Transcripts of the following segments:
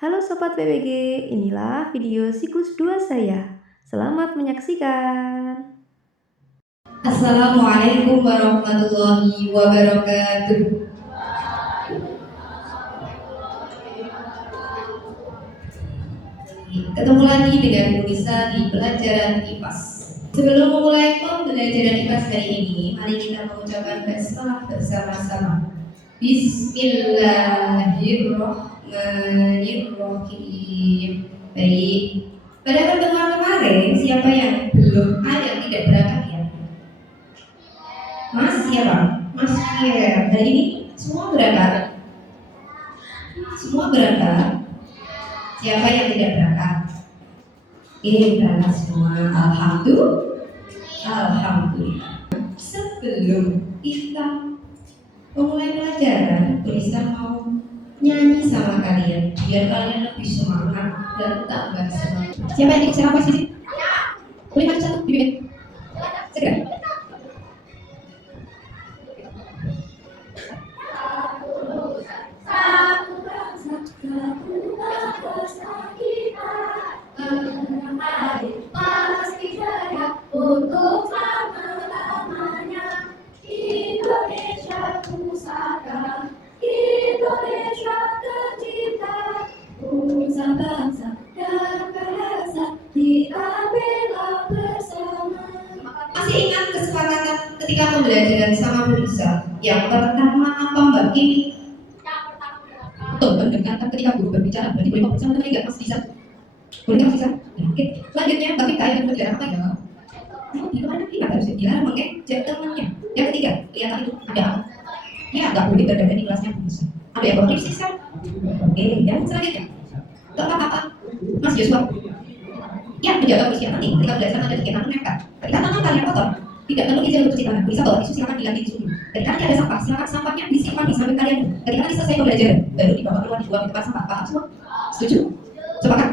Halo Sobat PBG, inilah video siklus 2 saya. Selamat menyaksikan. Assalamualaikum warahmatullahi wabarakatuh. Ketemu lagi dengan Bu Nisa di pelajaran IPAS. Sebelum memulai pembelajaran IPAS hari ini, mari kita mengucapkan basmalah bersama-sama. Bismillahirrahmanirrahim. Baik. Pada pertemuan kemarin, siapa yang belum yang tidak berangkat ya? Mas siapa? Mas Kier. Hari ini semua berangkat? Semua berangkat? Siapa yang tidak berangkat? Berangkat semua. Alhamdulillah. Sebelum kita memulai pelajaran, Tulisan mau nyanyi sama kalian biar kalian lebih semangat dan tambah semangat. Siapa yang ikut saya apa sih? Boleh maju satu, dipimpin. Segera. Untuk selama-lamanya Indonesia pusaka, Indonesia tercinta, bangsa-bangsa dan bahasa kita bela bersama. Masih ingat kesepakatan ketika pembelajaran sama Bu Lisa? Yang pertama apa Mbak Kimi? Tuh, mendengarkan ketika guru berbicara, berarti boleh ngobrol sama teman enggak? Mas bisa? Boleh nggak Mas bisa? Ya, oke. Selanjutnya, bagi kalian yang belajar apa ya? Di mana kita harus dilarang mengejek temannya. Yang ketiga, kelihatan itu ada apa? Ya, nggak boleh berada di kelasnya Bu Lisa. Ada yang bawa lipstick kan? Oke, dan selanjutnya, keempat apa? Mas Joshua. Ya, menjaga kebersihan nanti ketika belajar ada kegiatan menempel. Ketika tangan kalian kotor, tidak perlu izin untuk cuci tangan. Bisa bawa tisu, silakan diganti tisu. Ketika nanti ada sampah, silakan sampahnya disimpan di samping kalian. Ketika nanti selesai pembelajaran, baru dibawa keluar dibuang di tempat sampah. Paham semua? Setuju? Sepakat?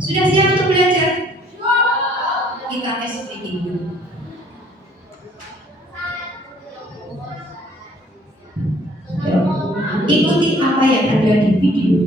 Sudah siap untuk belajar? Kita tes reading dulu. Ikuti apa yang ada di video.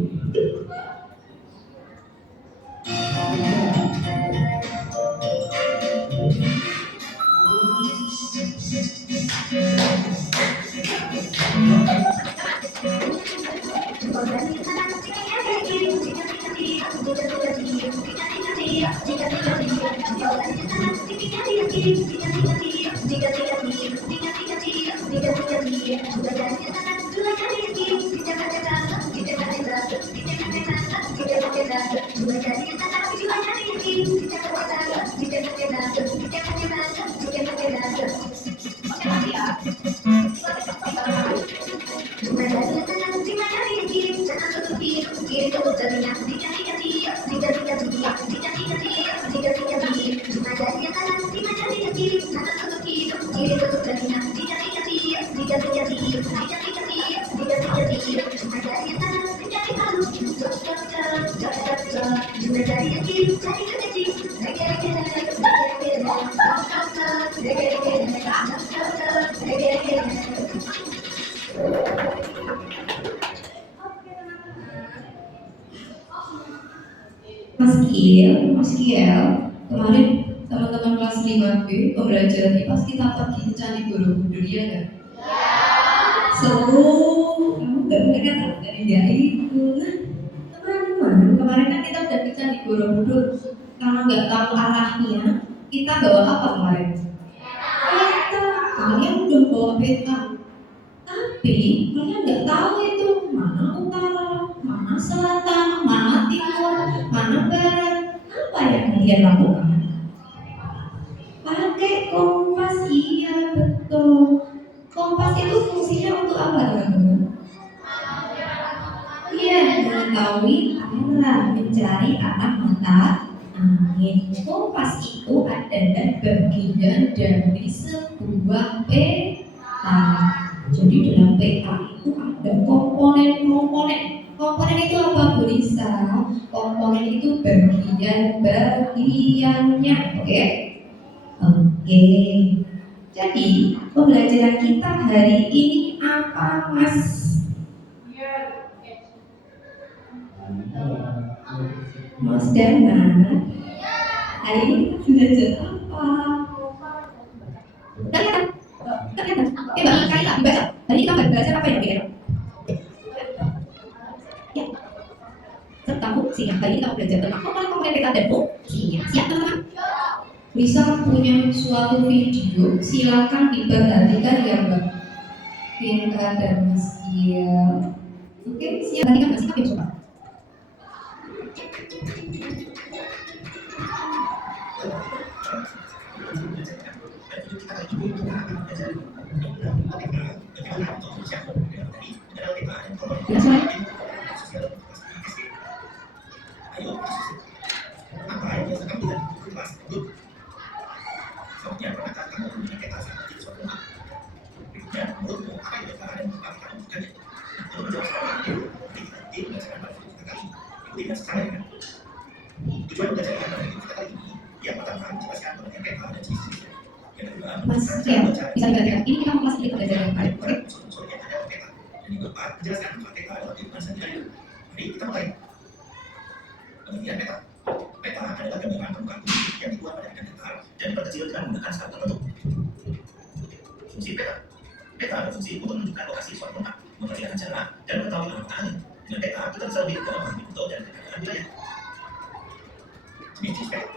Mas Kiel, kemarin teman-teman kelas 5B pembelajaran IPAS kita pergi ke Candi Borobudur, ya nggak? Seru, kamu nggak ingat dari dia itu? Teman-teman, kemarin kan kita udah ke Candi Borobudur, karena nggak tahu arahnya, kita bawa apa kemarin? Peta. Kalian udah bawa peta, tapi kalian nggak tahu itu mana utara, mana selatan, mana timur, mana barat. Apa yang kalian lakukan? Pakai kompas, iya betul. Kompas itu fungsinya untuk apa teman-teman? Iya, mengetahui arah, mencari arah mata angin. Kompas itu adalah bagian dari sebuah peta. Jadi dalam peta itu ada komponen-komponen. Komponen itu apa Bu Lisa? Komponen itu bagian-bagiannya, oke? Oke. Jadi pembelajaran kita hari ini apa Mas? Mas Dana, hari ini kita belajar apa? Kalian? Kalian? Mbak Kaila, dibaca. Hari ini kita belajar apa ya, Kira? Ya, tentang fungsi. Hari ini kita belajar tentang komponen peta dan fungsinya. Siap, teman-teman? Bisa punya suatu video, silakan diperhatikan ya, Mbak Vinka dan Mas Gia. Oke, siap. Perhatikan Mas Gia, coba. Mas, ya, bisa dibaca. Ini kita mau sedikit pelajaran yang baik, oke? Penjelasan peta adalah kehidupan sehari-hari. Mari kita mulai. Pengertian peta. Peta adalah gambaran permukaan bumi yang dibuat pada medan datar dan diperkecil dengan menggunakan skala tertentu. Fungsi peta. Peta berfungsi untuk menunjukkan lokasi suatu tempat, memperlihatkan jarak, dan mengetahui arah petaannya. Dengan peta, kita bisa lebih dalam memahami bentuk dan keadaan wilayah. Jenis peta.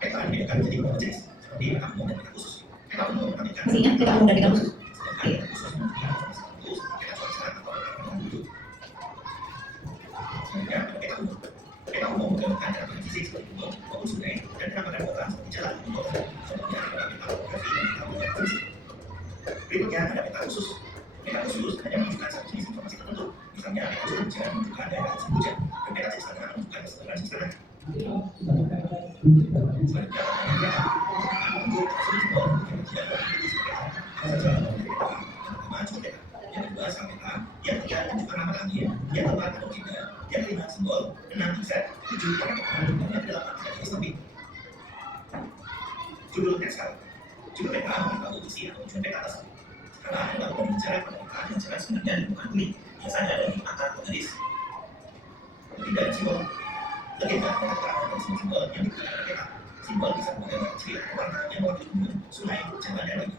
Peta dibedakan menjadi beberapa jenis, seperti peta umum dan peta khusus. Peta umum menampilkan Masih ingat peta umum dan peta khusus? peta khusus menampilkan peta cuaca atau peta wujud. Selanjutnya, peta umum. Peta umum menggambarkan daerah fisik seperti gunung maupun sungai dan penampakan kota seperti jalan dan kota. Contohnya adalah peta topografi dan peta geografi. Berikutnya ada peta khusus. Peta khusus hanya menunjukkan satu jenis informasi tertentu. Misalnya peta curug jika menunjukkan daerah musim hujan, dan peta jenis tanah menunjukkan keseluruhan jenis tanah. Selanjutnya, peta untuk simbol yang pertama cuma peta, yang kedua sang peta, yang ketiga menunjukkan nama langit, yang keempat ada agenda, yang kelima simbol, 6 set, 7 warna peta, dan yang kedelapan ada jenis samping. Judul skala. Judul peta memberitahu isi atau tujuan peta tersebut. Skala adalah pembicaraan pada peta yang jelas sebenarnya di permukaan bumi, biasanya ada di akar atau garis. Lebih dari simbol. Legenda mengenai simbol yang digunakan pada peta. Simbol bisa menggambarkan ciri atau warna yang mewakili gunung, sungai, jalan, dan lainnya.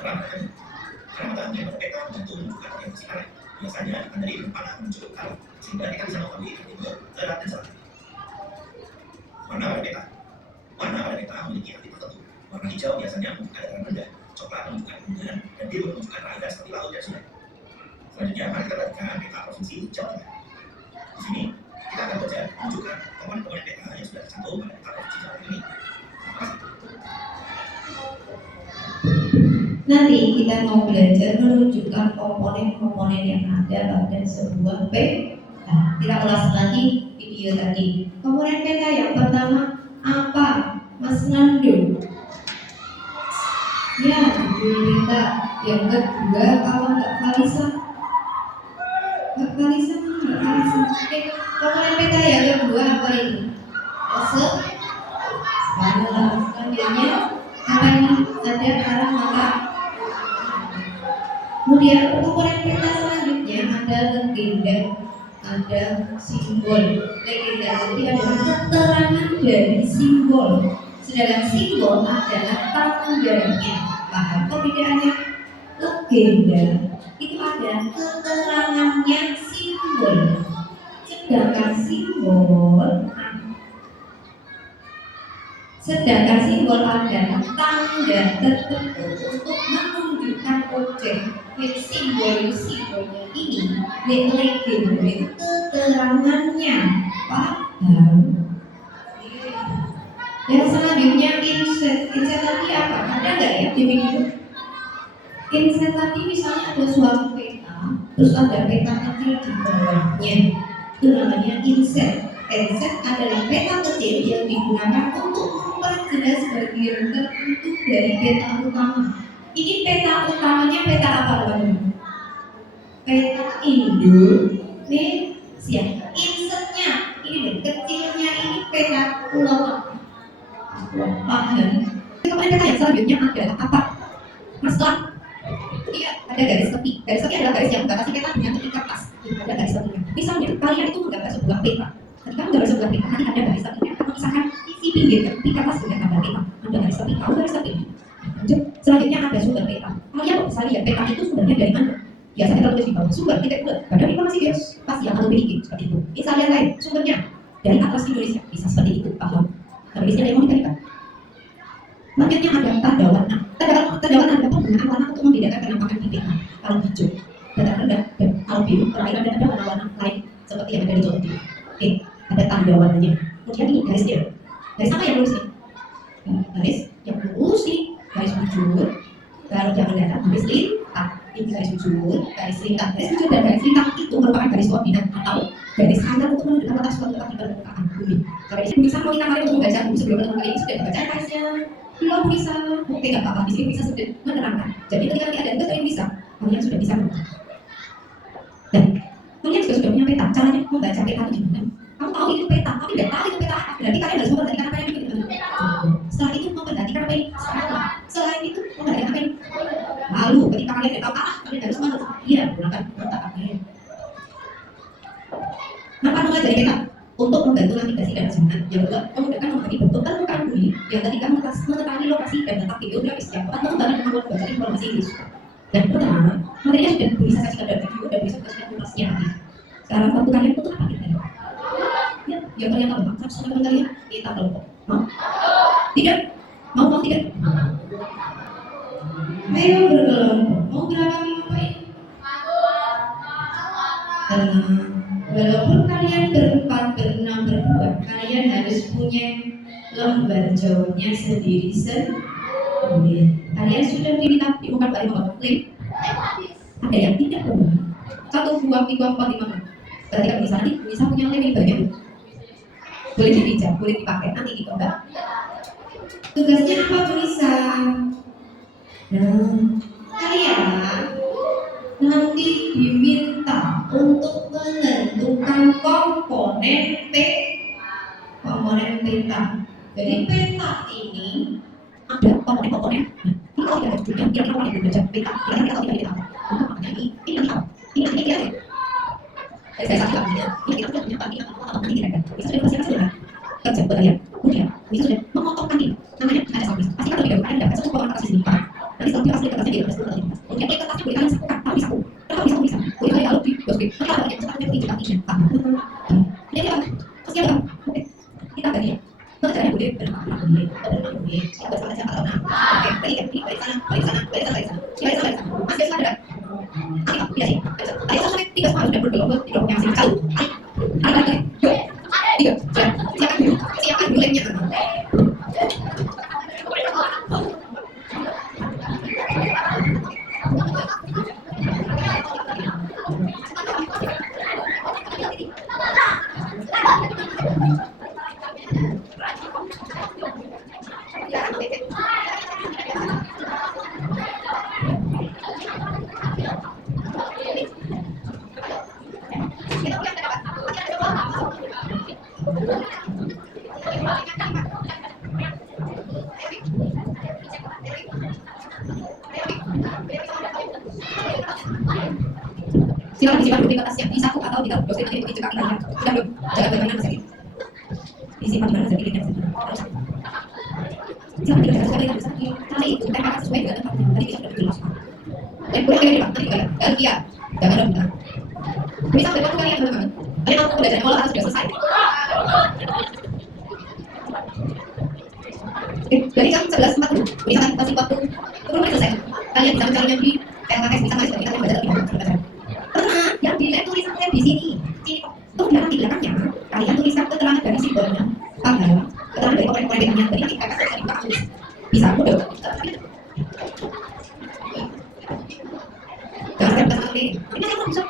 Peramatan. Peramatan yang pada peta membantu menunjukkan orientasi arah. Biasanya akan dari panah menuju ke utara, sehingga kita bisa mengetahui timur, barat, dan selatan. Warna pada peta. Warna pada peta memiliki arti tertentu. Warna hijau biasanya menunjukkan dataran rendah, coklat menunjukkan gunungan, dan biru menunjukkan perairan seperti laut dan sungai. Selanjutnya, mari kita perhatikan peta provinsi Jawa Tengah. Di sini, kita akan belajar menunjukkan komponen-komponen peta yang sudah tercantum pada peta provinsi Jawa Tengah ini. Terima kasih. Nanti kita mau belajar menunjukkan komponen-komponen yang ada pada sebuah peta. Kita ulas lagi video tadi. Komponen peta yang pertama apa? Mas Nando. Ya, judul peta. Yang kedua apa Mbak Kalisa? Mbak Kalisa mana Mbak Kalisa? Oke, komponen peta yang kedua apa ini? Skala. Selanjutnya apa ini? Ada arah mata. Kemudian komponen peta selanjutnya ada legenda, ada simbol. Legenda tadi adalah keterangan dari simbol, sedangkan simbol adalah tanggalnya. Paham perbedaannya? Legenda itu ada keterangannya simbol, sedangkan simbol adalah tanda tertentu untuk menunjukkan objek. Simbolnya ini, legenda itu keterangannya. Paham? Yang selanjutnya inset tadi apa? Ada nggak ya di video? Inset tadi misalnya ada suatu peta, terus ada peta kecil di bawahnya. Itu namanya inset. Inset adalah peta kecil yang digunakan untuk memperjelas bagian tertentu dari peta utama. Ini peta utamanya peta apa teman-teman? Peta Indonesia. Insertnya ini kecilnya ini peta pulau. Paham? Kemudian peta yang selanjutnya adalah apa? Masalah. Iya, ada garis tepi. Garis tepi adalah garis yang membatasi peta dengan tepi kertas. Ada garis tepinya. Misalnya kalian itu menggambar sebuah peta. Kamu nggak harus sebelah pita, nanti ada garis tepinya. Kamu misalkan isi pinggir pita pas dengan gambar pita, ada garis tepi, kamu garis tepi. Lanjut, selanjutnya ada sumber peta. Kalian bisa lihat peta itu sumbernya dari mana? Biasa kita tulis di bawah sumber titik bulat. Badan informasi geospasial atau BIG seperti itu. Misalnya lain sumbernya dari Atlas Indonesia bisa seperti itu, paham? Tulisnya dari kita. Selanjutnya ada tanda warna. Tanda warna adalah penggunaan warna untuk membedakan penampakan di peta. Kalau hijau, data rendah dan kalau biru, perairan dan ada warna-warna lain seperti yang ada di contoh. Oke, ada tanda warnanya. Kemudian ini garisnya. Garis apa yang lurus nih? Garis yang lurus nih. Garis bujur, kalau jangan datar garis lintang, ini garis bujur, garis lintang dan garis lintang itu merupakan garis koordinat atau garis antar untuk menunjukkan letak suatu tempat di permukaan bumi. Garis ini bisa mau kita mari untuk membaca bumi sebelum pertemuan kali ini sudah dibaca garisnya, belum bisa, oke nggak apa-apa, di sini bisa sudah menerangkan. Jadi ketika nanti ada tugas kalian bisa, kalian sudah bisa membaca. Dan kalian juga sudah punya peta, caranya membaca peta itu gimana? Kamu tahu itu peta, tapi tidak tahu itu peta apa, berarti kalian harus memperhatikan apa yang dibikin. Setelah itu memperhatikan apa yang selain itu memperhatikan apa yang lalu ketika kalian tidak tahu kalian harus menggunakan otak kalian. Kenapa mempelajari peta? Untuk membantu navigasi dan perjalanan. Yang kedua, memudahkan membagi bentuk permukaan bumi. Yang ketiga, mengetahui lokasi dan letak geografis. Yang keempat, mengembangkan kemampuan membaca informasi Inggris. Dan pertama, materinya sudah bisa saksikan dari video dan bisa saksikan informasinya nanti. Sekarang waktu kalian untuk apa kita? Ya, yang kalian tahu, maksud sama kalian kita kelompok. Mau? Tidak? Mau tidak? Ayo berkelompok. Mau berapa minggu ini? Walaupun kalian berempat, berenam, berdua, kalian harus punya lembar jawabnya sendiri-sendiri. Kalian sudah diminta dibuka balik link. Ada yang tidak berubah. 1, 2, 3, 4, 5. Berarti kalau misalnya bisa punya link ini banyak. Boleh dipijak, boleh dipakai, nanti dicoba. Tugasnya apa bisa? Nah, kalian nanti diminta untuk menentukan komponen peta. Jadi peta ini ada komponen-komponen. Ini kalau tidak ada juga, kira-kira kalau tidak baca peta, kira-kira kalau tidak ada apa? Makanya ini apa? Ini kira-kira. Saya sakit lagi ya. Ini kita sudah punya pagi apa ini kira-kira. Kita sudah persiapan sudah kerja berkalian. Kemudian kita sudah memotong ini. Namanya ada satu. Pasti kan lebih dahulu kalian dapat satu komponen atas sini. Nanti setelah itu asli kertasnya di atas itu. Kemudian kita kasih boleh kalian satukan, tapi satu. Kenapa bisa? Boleh kalian kalau di bosku. Nanti ada yang satunya itu kakinya. Jadi apa? Pasti apa? Oke. Kita bagi ya. Caranya boleh berenang boleh. Siapa salah siapa tahu. Oke. Balik sana. Masih ada. Iya sih. Ayo sampai 3 semua sudah bergelombol di kelompok yang masih jauh. Ayo. 3. Siapkan dulu lemnya. Silakan disimpan di kertasnya di saku atau di dalam dosen nanti dicekak lagi. Sudah belum? Jangan bagaimana Mas Edi. Disimpan di mana saja di dalam. Silakan dibaca sekali lagi. Nanti itu TKK sesuai dengan tempatnya. Tadi kita sudah dijelaskan. Boleh kalian di nanti kalian. Iya. Jangan ada bukan. Bisa berbuat kalian teman-teman. Kalian mau belajar kalau sudah selesai. Dari jam 11.40. Misalkan masih waktu 10 menit selesai. Kalian bisa mencarinya di LKS bisa masuk. Kita baca lebih banyak. Yang dilihat tulisannya di sini, tuh di belakangnya, kalian tuliskan keterangan dari simbolnya, tanggal, keterangan dari komponen-komponennya, dari kita dari tulis, bisa mudah. Jangan sampai nanti, ini saya bisa.